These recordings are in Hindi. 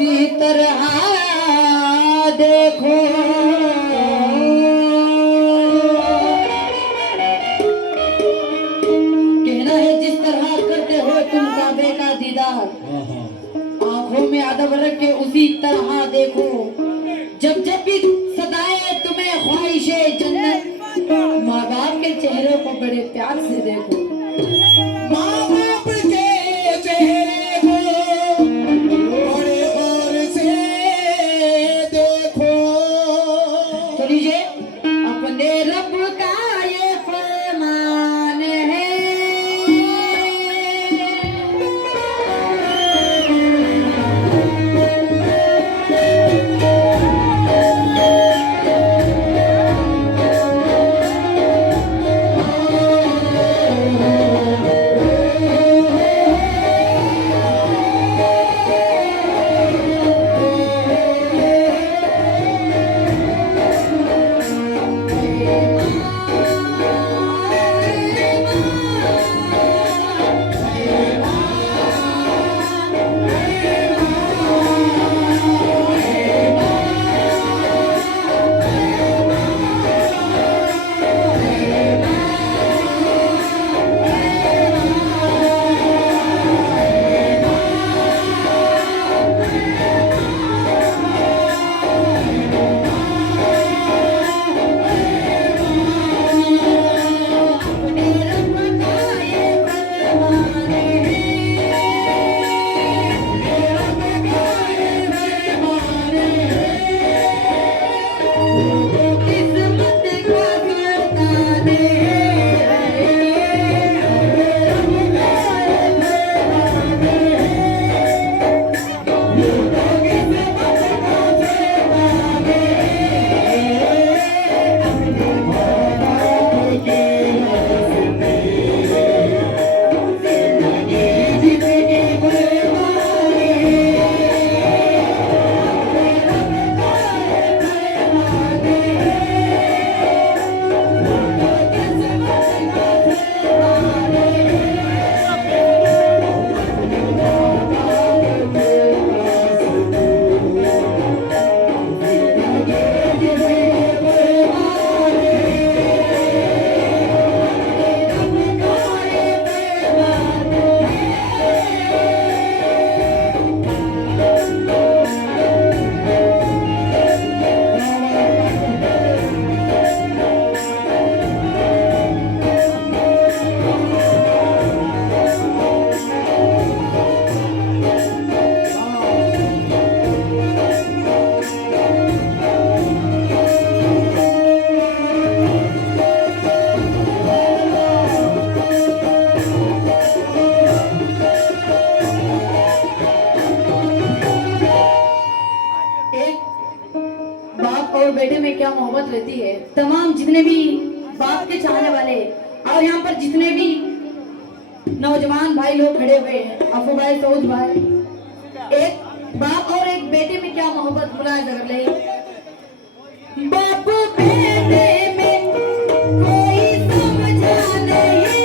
उसी तरह देखो। कहना है जिस तरह करते हो तुम काबे का दीदार, आंखों में अदब रख के उसी तरह देखो। जब जब भी सताए तुम्हें ख्वाहिशे जन्नत, माँ बाप के चेहरे को बड़े प्यार से देखो। माँ बाप के चेहरे को बड़े गौर से देखो। तो लीजिए अपने रब का ये फरमान है, और बेटे में क्या मोहब्बत रहती है। तमाम जितने भी बाप के चाहने वाले और यहाँ पर जितने भी नौजवान भाई लोग खड़े हुए हैं, अफू भाई, सऊद भाई, एक बाप और एक बेटे में क्या मोहब्बत बुलाया जगह ले। बाप बेटे में कोई समझा नहीं,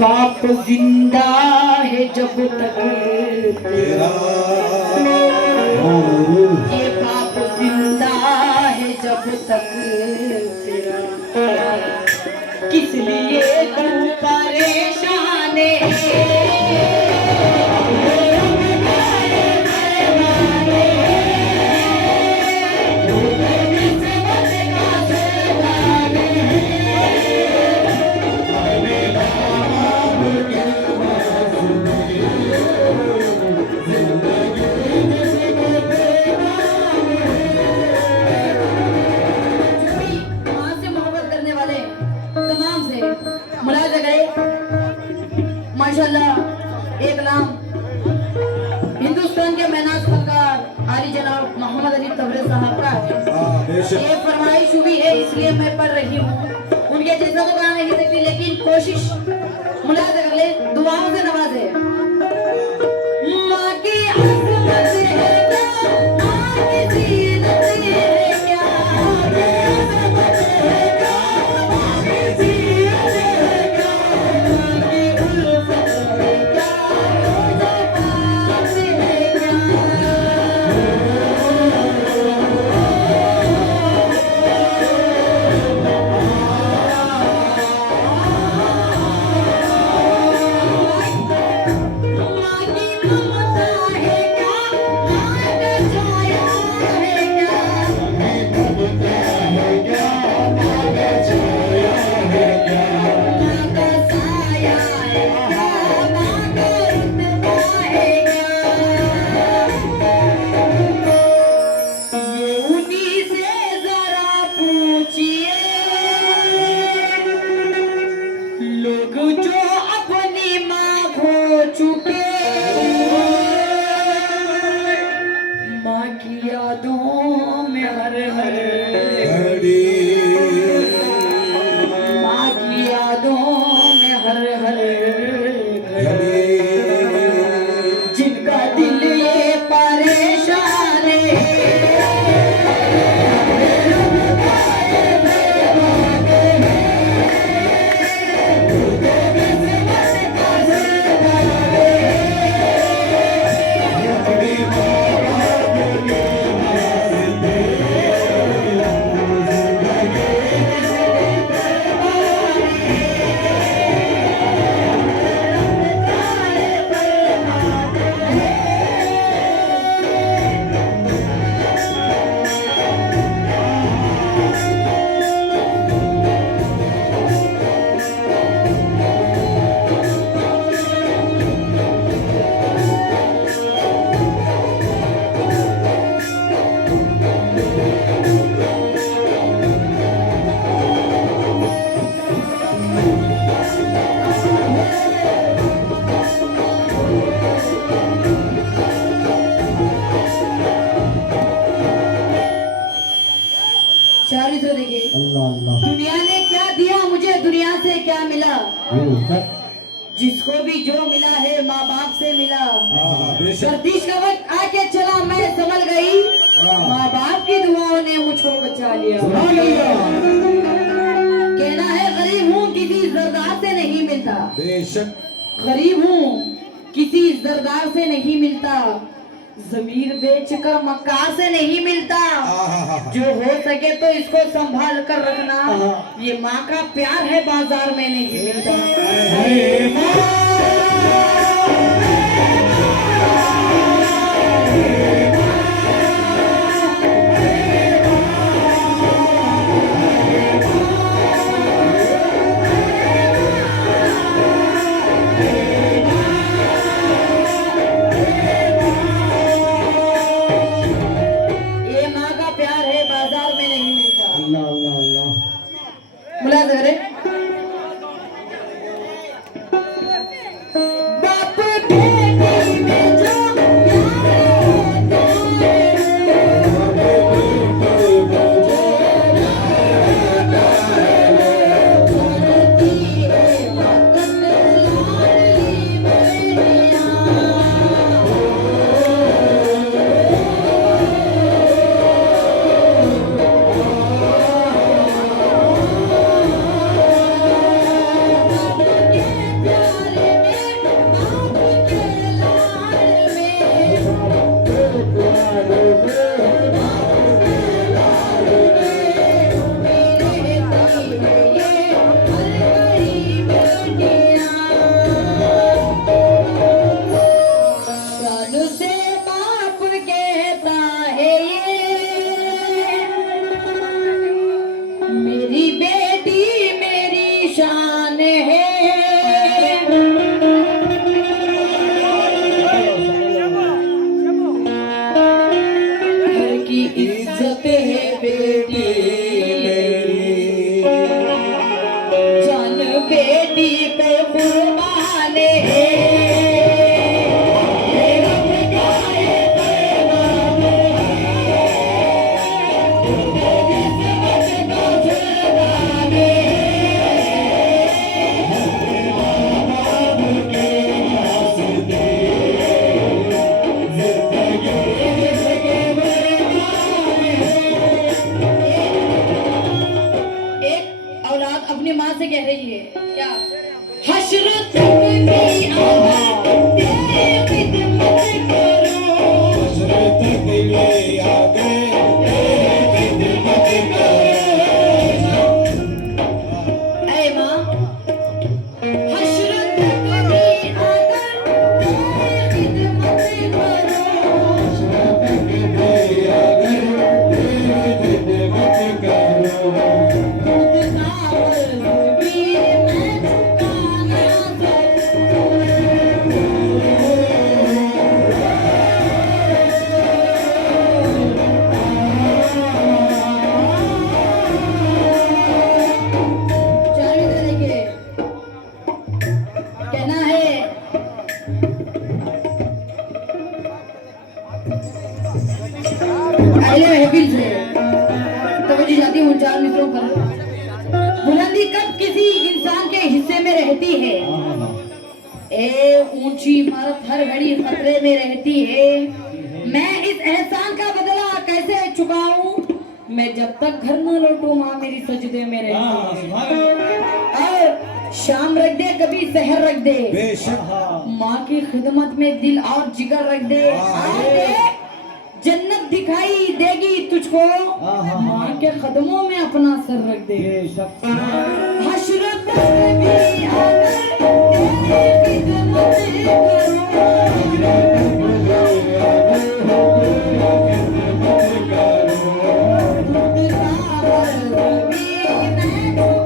बाप जिंदा है जब तक तेरा, ये बाप जिंदा है जब तक तेरा। किस लिए तू परेशान माँ से मोहब्बत करने वाले तमाम से मुलाजा गए माशाल्लाह। एक नाम हिंदुस्तान के महनाज फनकार आली जनाब मोहम्मद अली तबरे साहब का है। ये फरमाइश हुई है इसलिए मैं पढ़ रही हूँ। उनके जैसा तो गा नहीं सकती लेकिन कोशिश मुलाजा कर ले, दुआओं से नवाजे। माँ की अज़मत है क्या, माँ की ज़ीनत है क्या, माँ की अज़मत है क्या, माँ की ज़ीनत है क्या, माँ की उल्फत है क्या, रोज़े पास है क्या। माँ की ममता है क्या, माँ का छाया है क्या, माँ का साया है क्या, माँ का रुतबा है क्या। ये उन्हीं से जरा पूछिए लोग जो अपनी माँ खो चुके, माँ की यादों में हर हर, माँ की यादों में हर हर घड़ी, जिनका दिल ये परेशान है। चारित्र देखिए, अल्लाह अल्लाह दुनिया ने क्या दिया मुझे, दुनिया से क्या मिला। जिसको भी जो मिला है माँ बाप से मिला। गर्दिश का वक्त आके चला मैं संभल गई, माँ बाप की दुआओं ने मुझको बचा लिया। कहना है गरीब हूँ किसी जरदार से नहीं मिलता, बेशक गरीब हूँ किसी जरदार से नहीं मिलता, जमीर बेचकर मक्कार से नहीं मिलता। जो हो सके तो इसको संभाल कर रखना, ये माँ का प्यार है बाजार में नहीं मिलता। ये माँ का प्यार है बाजार में नहीं मिलता। अल्लाह अल्लाह अल्लाह मुलाज़ा करें। बाप बेटी में जो प्यार होता है, करती है वतन लाडली मैया। औलाद अपनी माँ से कह रही है क्या, हशर तक भी आना तेरी खिदमत करो, हशर तक भी आगे तेरी खिदमत करो। ऐ माँ हशर तक भी आकर तेरी खिदमत करो, हशर तक भी आगे तेरी खिदमत करो। खुद का वर्द भी मैं चुकाना चारों तरह के कहना है। अगले महफिल से तवज्जो जाती हूँ चार मित्रों पर। बुलंदी कब किसी इंसान के हिस्से में रहती है, ए ऊंची इमारत हर घड़ी खतरे में रहती है। मैं इस एहसान का बदला कैसे चुकाऊं, मैं जब तक घर न लौटूं माँ मेरी सजदे में रहती है। और शाम रख दे कभी सहर रख दे, बेशक माँ की खिदमत में दिल और जिगर रख दे। आगे जन्नत दिखाई देगी तुझको, माँ के कदमों में अपना सर रख दे। बेशक हशरत में भी आकर तेरी खिदमत करूं, खुद का वर्द भी मैं चुकाना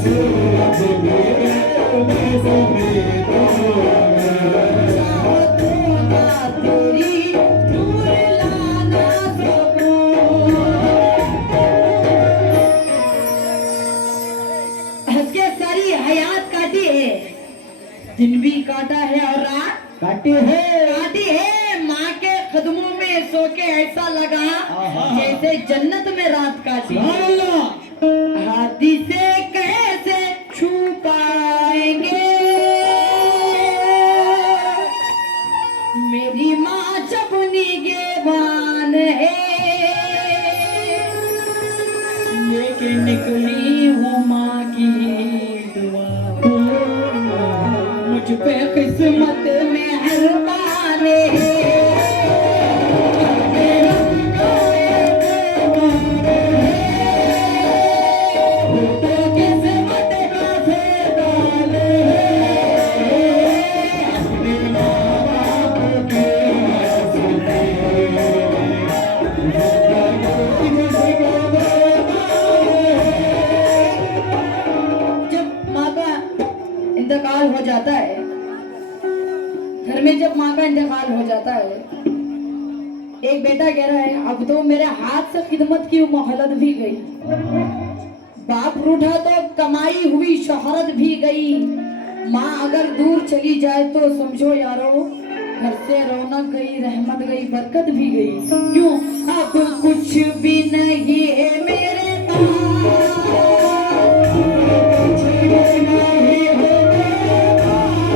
सूरज बिगड़ मैं समेटूं अगर, चाहतों ना तेरी नूर लाना सकूं। हंस के सारी हयात काटी है, दिन भी काटा है और रात काटी है। माँ के कदमों में सो के ऐसा लगा जैसे जन्नत में रात काटी। हाथी से कैसे छू पाएंगे मेरी माँ जब निगहबान है, लेके निकली हूँ माँ की दुआ, मुझ पे किस्मत मेहरबान है। जब माँ का इंतकाल हो जाता है, घर में जब माँ का इंतकाल हो जाता है, एक बेटा कह रहा है अब तो मेरे हाथ से खिदमत की मोहलत भी गई, बाप रूठा तो कमाई हुई शोहरत भी गई, माँ अगर दूर चली जाए तो समझो यारो घर से रौनक गई, रहमत गई, बरकत भी गई। क्यों अब कुछ भी नहीं है मेरे पास, कुछ भी नहीं है मेरे पास।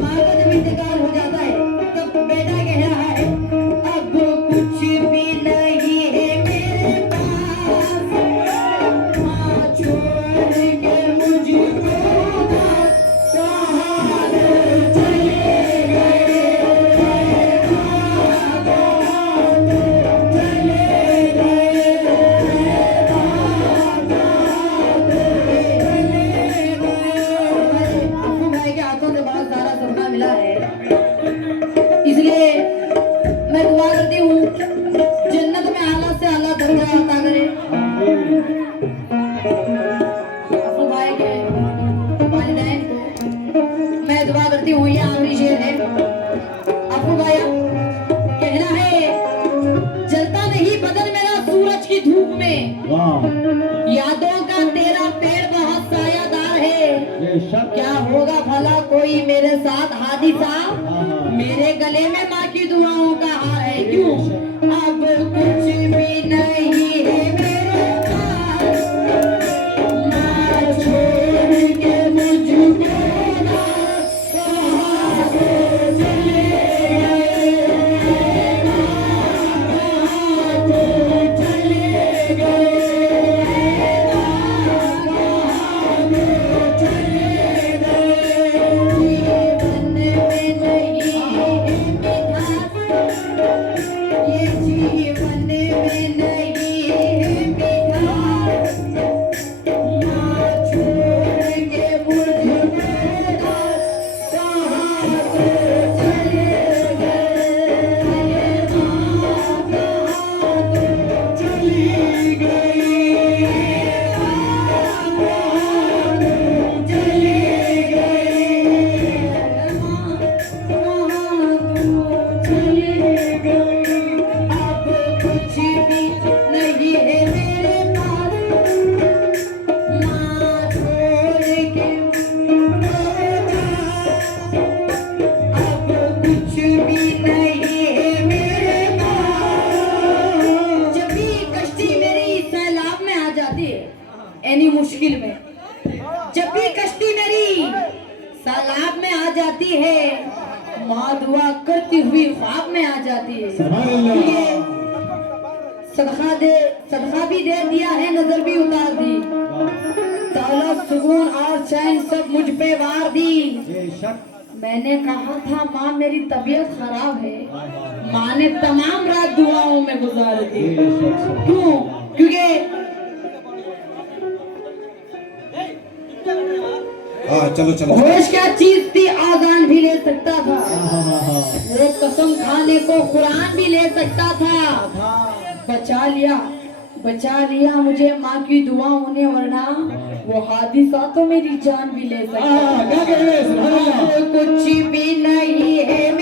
माँ का जब इंतकाल हो जाता है तब बेटा कह रहा है अब कुछ भी नहीं है मेरे पास, माँ छोड़ के मुझको कहाँ चले आपको भाई के हाथों से बहुत सारा सदका मिला है, इसलिए मैं दुआ करती हूँ जन्नत में आला से आला दर्जा अता करे। आपको भाई के वालिदैन को मैं दुआ करती हूँ, ये आखिरी शेर है। आपको भाई कहना है जलता नहीं बदन मेरा सूरज की धूप में, यादों का तेरा पेड़ बहुत सायादार है, क्या होगा भला कोई मेरे साथ हादिसा, मेरे गले में माँ की दुआओं का हार है। क्यों अब कुछ मुश्किल में, जब भी कश्ती मेरी सालाब में आ जाती है, माँ दुआ करती हुई ख्वाब में आ जाती है। सुभान अल्लाह। ये सदका भी दे दिया है, नजर भी उतार दी, दौलत सुकून और चैन सब मुझ पे वार दी। बेशक। मैंने कहा था माँ मेरी तबीयत खराब है, माँ ने तमाम रात दुआओं में गुजार दी। बेशक। क्यों? क्योंकि हाँ चलो चलो। होश क्या चीज थी, आजान भी ले सकता था, हाँ। वो कसम खाने को कुरान भी ले सकता था। बचा लिया मुझे माँ की दुआओं ने, वरना वो हादिसा तो मेरी जान भी ले सकता हाँ, क्या कह रहे हैं? सुभान अल्लाह। था। कुछ भी नहीं है